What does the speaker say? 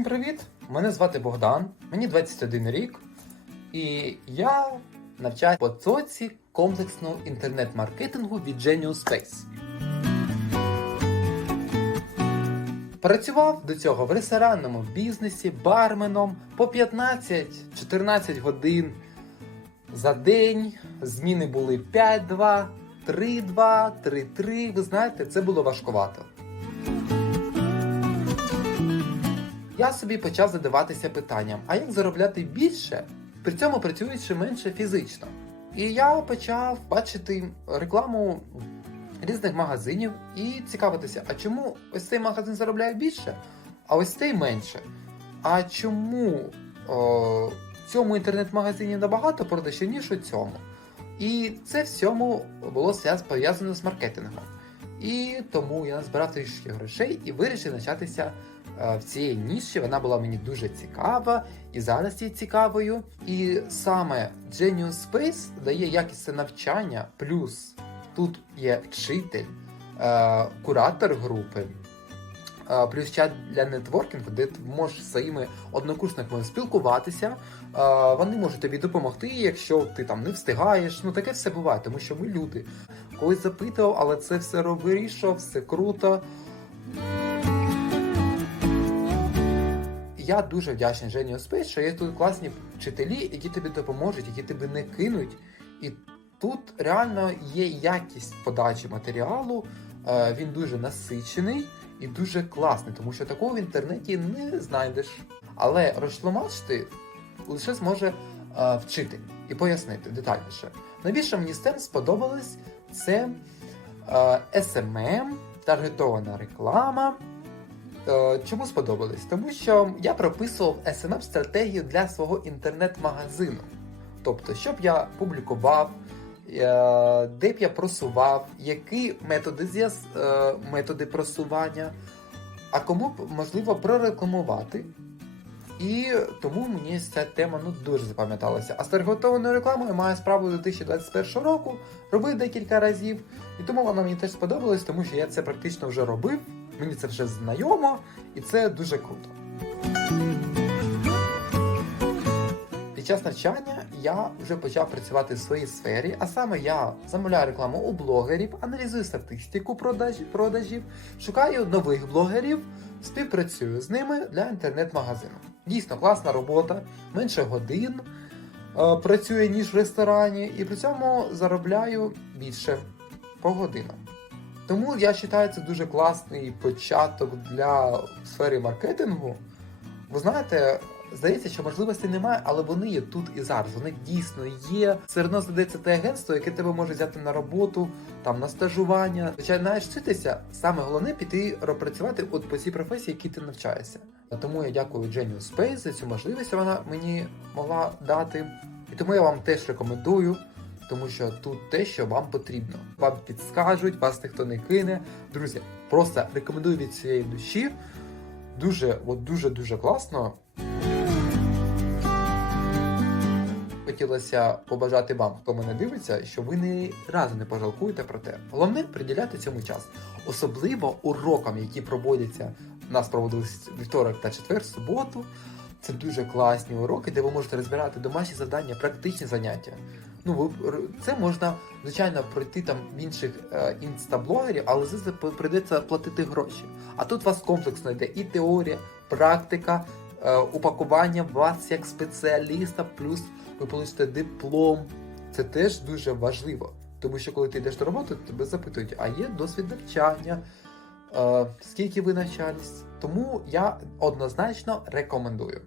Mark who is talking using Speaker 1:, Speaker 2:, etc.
Speaker 1: привіт! Мене звати Богдан, мені 21 рік, і я навчаю по ЦОЦі комплексного інтернет-маркетингу від Genius Space. Працював до цього в ресторанному бізнесі барменом по 15-14 годин за день. Зміни були 5-2, 3-2, 3-3. Ви знаєте, це було важкувато. Я собі почав задаватися питанням, а як заробляти більше, при цьому працюючи менше фізично. І я почав бачити рекламу різних магазинів і цікавитися, а чому ось цей магазин заробляє більше, а ось цей менше. А чому о, в цьому інтернет-магазині набагато продажів, ніж у цьому? І це всьому було пов'язано з маркетингом. І тому я назбирав трішки грошей і вирішив навчатися е, в цій ніші. Вона була мені дуже цікава і зараз є цікавою. І саме Genius Space дає якісне навчання, плюс тут є вчитель, е, куратор групи. Плюс чат для нетворкінгу, де ти можеш зі своїми однокурсниками спілкуватися. Вони можуть тобі допомогти, якщо ти там не встигаєш. Ну таке все буває, тому що ми люди. Колись запитував, але це все вирішував, все круто. Я дуже вдячний Жені Оспейс, що є тут класні вчителі, які тобі допоможуть, які тебе не кинуть. І тут реально є якість подачі матеріалу, е, він дуже насичений і дуже класний, тому що такого в інтернеті не знайдеш. Але розтлумачити лише зможе е, вчитель і пояснити детальніше. Найбільше мені з тем сподобалось це е, SMM, таргетована реклама. Чому сподобалось? Тому що я прописував SMM стратегію для свого інтернет-магазину. Тобто, щоб я публікував, де б я просував, які методи, е, методи просування, а кому б можливо прорекламувати. І тому мені ця тема ну дуже запам'яталася. А з таргетованою рекламою маю справу до 2021 року, робив декілька разів, і тому вона мені теж сподобалась, тому що я це практично вже робив. Мені це вже знайомо, і це дуже круто. Під час навчання я вже почав працювати в своїй сфері, а саме я замовляю рекламу у блогерів, аналізую статистику продажів, шукаю нових блогерів, співпрацюю з ними для інтернет-магазину. Дійсно класна робота, менше годин е, працює, ніж в ресторані, і при цьому заробляю більше по годинам. Тому я вважаю, це дуже класний початок для сфери маркетингу. Ви знаєте, здається, що можливостей немає, але вони є тут і зараз. Вони дійсно є. Все одно здається те агентство, яке тебе може взяти на роботу, там на стажування. Починаєш вчитися. Саме головне піти працювати от по цій професії, які ти навчаєшся. Тому я дякую Genius Space за цю можливість, вона мені могла дати. І тому я вам теж рекомендую. Тому що тут те, що вам потрібно. Вам підскажуть, вас ніхто не кине. Друзі, просто рекомендую від цієї душі. Дуже, от дуже дуже класно. Хотілося побажати вам, хто мене дивиться, що ви не разу не пожалкуєте про те. Головне приділяти цьому час, особливо урокам, які проводяться. Нас проводились вівторок та четвер, суботу. Це дуже класні уроки, де ви можете розбирати домашні завдання, практичні заняття. Ну, ви це можна, звичайно, пройти там в інших е, інстаблогерів, але за це прийдеться платити гроші. А тут у вас комплексно йде і теорія, практика, упакування вас як спеціаліста, плюс ви получите диплом. Це теж дуже важливо. Тому що коли ти йдеш до роботи, тебе запитують, а є досвід навчання, е, скільки ви навчались. Тому я однозначно рекомендую.